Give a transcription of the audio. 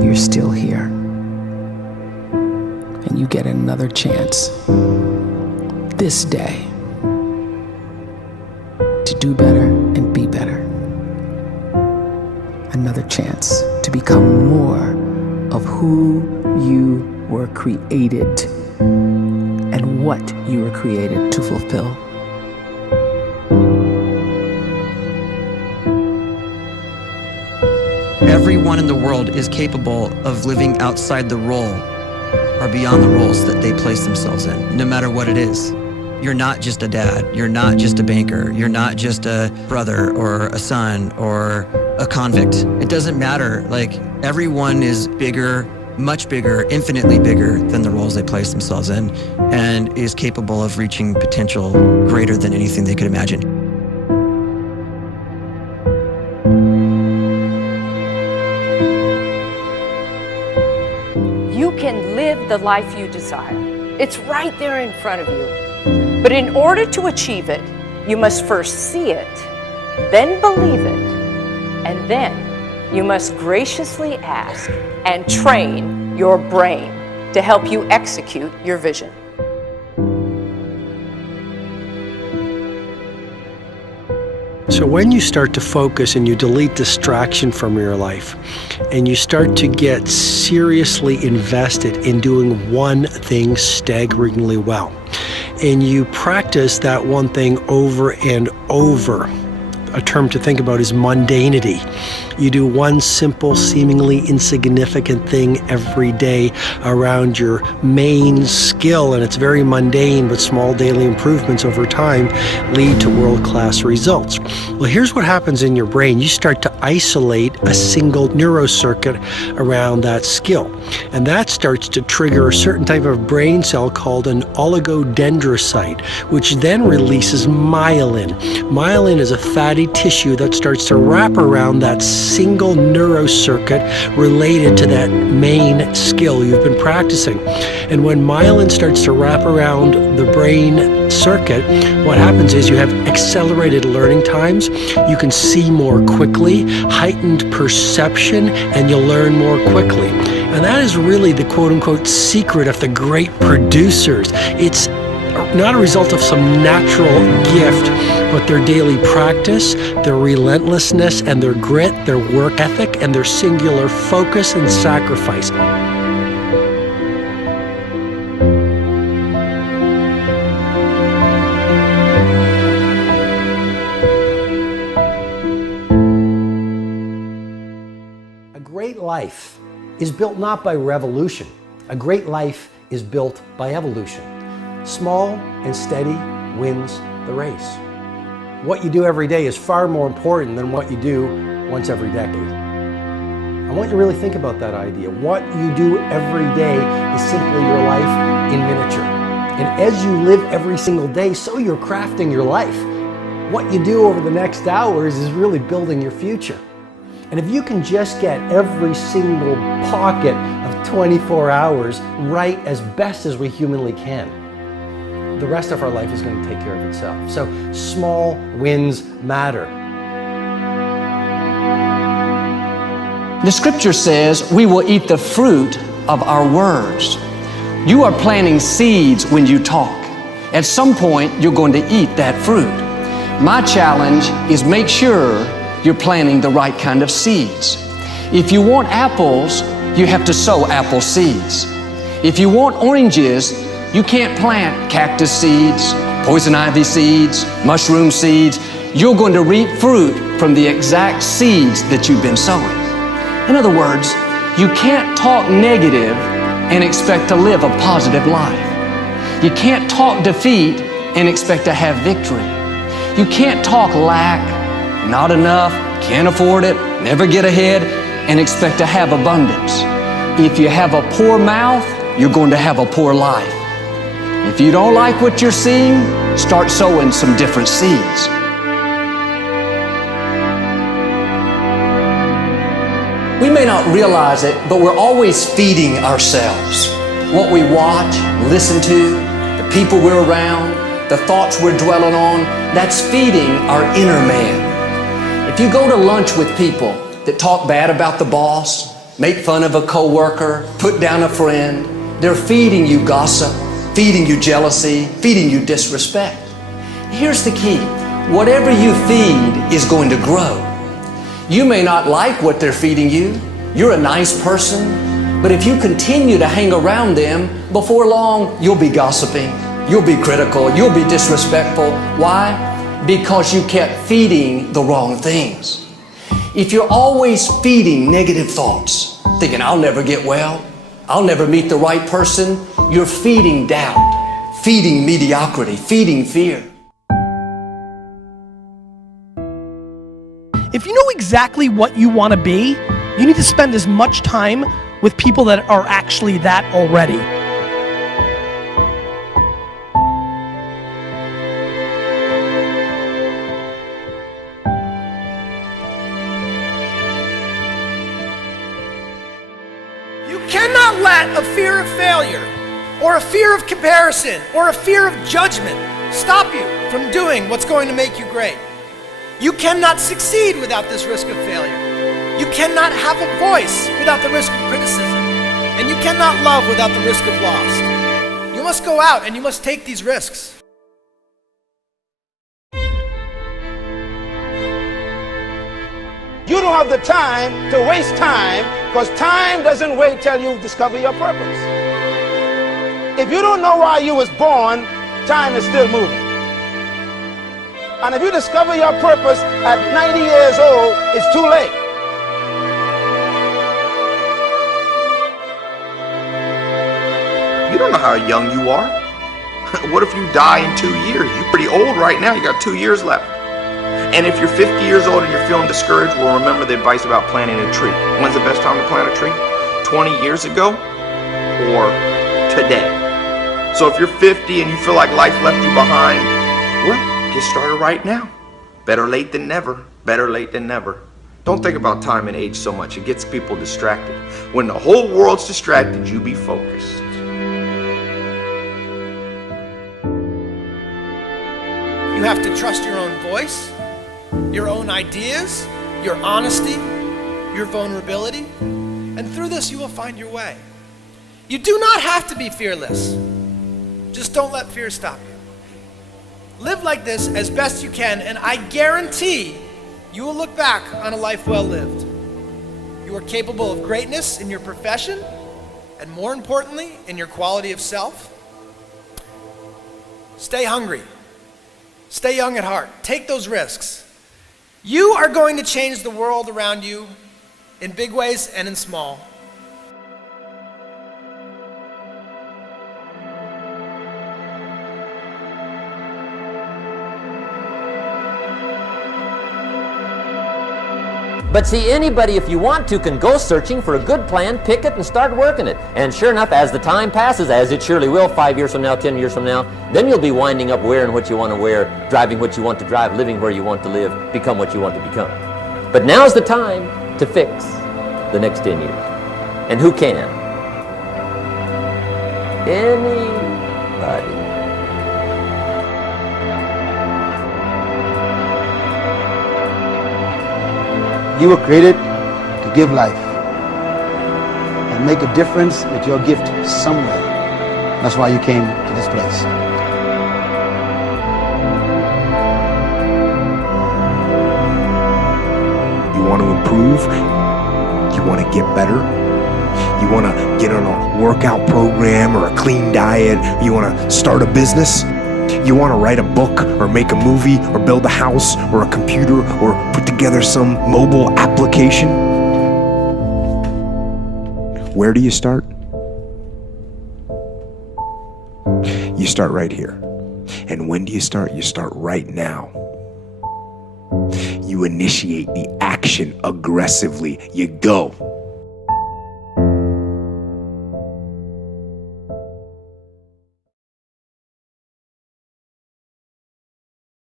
you're still here. And you get another chance this day to do better and be better. Another chance to become more of who you were created and what you were created to fulfill. Everyone in the world is capable of living outside the role or beyond the roles that they place themselves in, no matter what it is. You're not just a dad, you're not just a banker, you're not just a brother or a son or a convict. It doesn't matter. Like, everyone is bigger, much bigger, infinitely bigger than the roles they place themselves in, and is capable of reaching potential greater than anything they could imagine. You can live the life you desire. It's right there in front of you. But in order to achieve it, you must first see it, then believe it, and then you must graciously ask and train your brain to help you execute your vision. So when you start to focus and you delete distraction from your life, and you start to get seriously invested in doing one thing staggeringly well, and you practice that one thing over and over, a term to think about is mundanity. You do one simple, seemingly insignificant thing every day around your main skill, and it's very mundane, but small daily improvements over time lead to world-class results. Well, here's what happens in your brain. You start to isolate a single neurocircuit around that skill, and that starts to trigger a certain type of brain cell called an oligodendrocyte, which then releases myelin. Myelin is a fatty tissue that starts to wrap around that single neurocircuit related to that main skill you've been practicing. And when myelin starts to wrap around the brain circuit, what happens is you have accelerated learning times, you can see more quickly, heightened perception, and you'll learn more quickly. And that is really the quote-unquote secret of the great producers. It's not a result of some natural gift, but their daily practice, their relentlessness and their grit, their work ethic, and their singular focus and sacrifice. A great life is built not by revolution. A great life is built by evolution. Small and steady wins the race. What you do every day is far more important than what you do once every decade. I want you to really think about that idea. What you do every day is simply your life in miniature. And as you live every single day, so you're crafting your life. What you do over the next hours is really building your future. And if you can just get every single pocket of 24 hours right as best as we humanly can, the rest of our life is going to take care of itself. So small wins matter. The scripture says we will eat the fruit of our words. You are planting seeds when you talk. At some point, you're going to eat that fruit. My challenge is make sure you're planting the right kind of seeds. If you want apples, you have to sow apple seeds. If you want oranges, you can't plant cactus seeds, poison ivy seeds, mushroom seeds. You're going to reap fruit from the exact seeds that you've been sowing. In other words, you can't talk negative and expect to live a positive life. You can't talk defeat and expect to have victory. You can't talk lack, not enough, can't afford it, never get ahead, and expect to have abundance. If you have a poor mouth, you're going to have a poor life. If you don't like what you're seeing, start sowing some different seeds. We may not realize it, but we're always feeding ourselves. What we watch, listen to, the people we're around, the thoughts we're dwelling on, that's feeding our inner man. If you go to lunch with people that talk bad about the boss, make fun of a coworker, put down a friend. They're feeding you gossip, feeding you jealousy, feeding you disrespect. Here's the key. Whatever you feed is going to grow. You may not like what they're feeding you. You're a nice person, but if you continue to hang around them, before long, you'll be gossiping, you'll be critical, you'll be disrespectful. Why? Because you kept feeding the wrong things. If you're always feeding negative thoughts, thinking, I'll never get well, I'll never meet the right person, you're feeding doubt, feeding mediocrity, feeding fear. If you know exactly what you want to be, you need to spend as much time with people that are actually that already. You cannot let a fear of failure, or a fear of comparison, or a fear of judgment stop you from doing what's going to make you great. You cannot succeed without this risk of failure. You cannot have a voice without the risk of criticism. And you cannot love without the risk of loss. You must go out and you must take these risks. You don't have the time to waste time, because time doesn't wait till you discover your purpose. If you don't know why you was born, time is still moving. And if you discover your purpose at 90 years old, it's too late. You don't know how young you are. What if you die in 2 years? You're pretty old right now. You got 2 years left. And if you're 50 years old and you're feeling discouraged, well, remember the advice about planting a tree. When's the best time to plant a tree? 20 years ago or today? So if you're 50 and you feel like life left you behind, well, get started right now. Better late than never. Better late than never. Don't think about time and age so much. It gets people distracted. When the whole world's distracted, you be focused. You have to trust your own voice, your own ideas, your honesty, your vulnerability, and through this you will find your way. You do not have to be fearless. Just don't let fear stop you. Live like this as best you can, and I guarantee you will look back on a life well lived. You are capable of greatness in your profession, and more importantly, in your quality of self. Stay hungry. Stay young at heart. Take those risks. You are going to change the world around you in big ways and in small. But see, anybody, if you want to, can go searching for a good plan, pick it, and start working it. And sure enough, as the time passes, as it surely will 5 years from now, 10 years from now, then you'll be winding up wearing what you want to wear, driving what you want to drive, living where you want to live, become what you want to become. But now's the time to fix the next 10 years. And who can? Anybody. You were created to give life and make a difference with your gift somewhere. That's why you came to this place. You want to improve? You want to get better? You want to get on a workout program or a clean diet? You want to start a business? You want to write a book or make a movie or build a house or a computer or put together some mobile application? Where do you start? You start right here. And when do you start? You start right now. You initiate the action aggressively. You go.